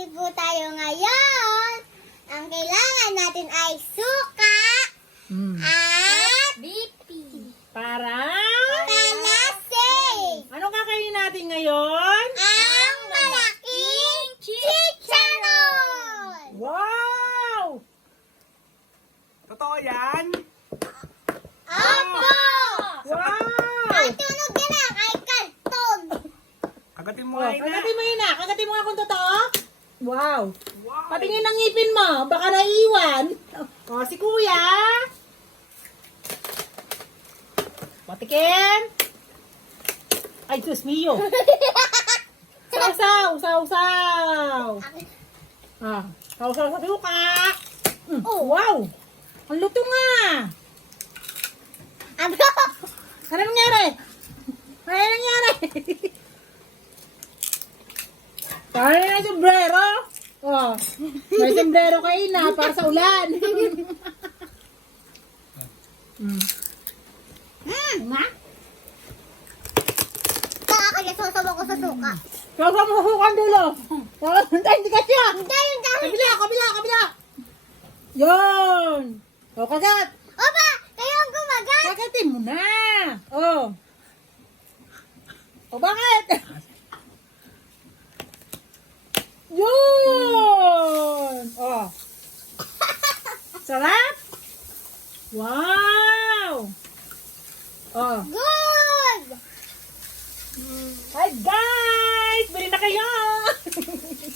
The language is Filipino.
Magre-review po tayo ngayon. Ang kailangan natin ay suka at BP. Para? Talasay. Anong kakainin natin ngayon? Ang malaking chicharon. Wow! Totoo yan? Opo. Wow! Ang tunog yan ay karton. Kagatin mo Oh, nga ina. kagatin mo yun na. Kagatin mo nga kung totoo. Wow! Wow. Patingin ng ngipin mo. Baka naiiwan. O, si kuya. Patikin. Ay, Diyos mio. Sausaw, sausaw. Ah, sausaw sa suka. Wow! Ang luto nga. Abro. Ano nangyari? Ano nangyari? Kaya na sombrero. Oh, may sombrero kayo na para sa ulan. Na? Nakakalisosaw ako sa suka. Kaya mo susukan dulo. Ay, hindi ka siya. Hindi, yung dahil. Kabila. Yun. O, kagat. Opa, kayo ang gumagat. Kagatin mo na. Oh. O, bakit? Yun. Oh. Sarap? Wow. Oh. Good. Hi guys! Bili na kayo!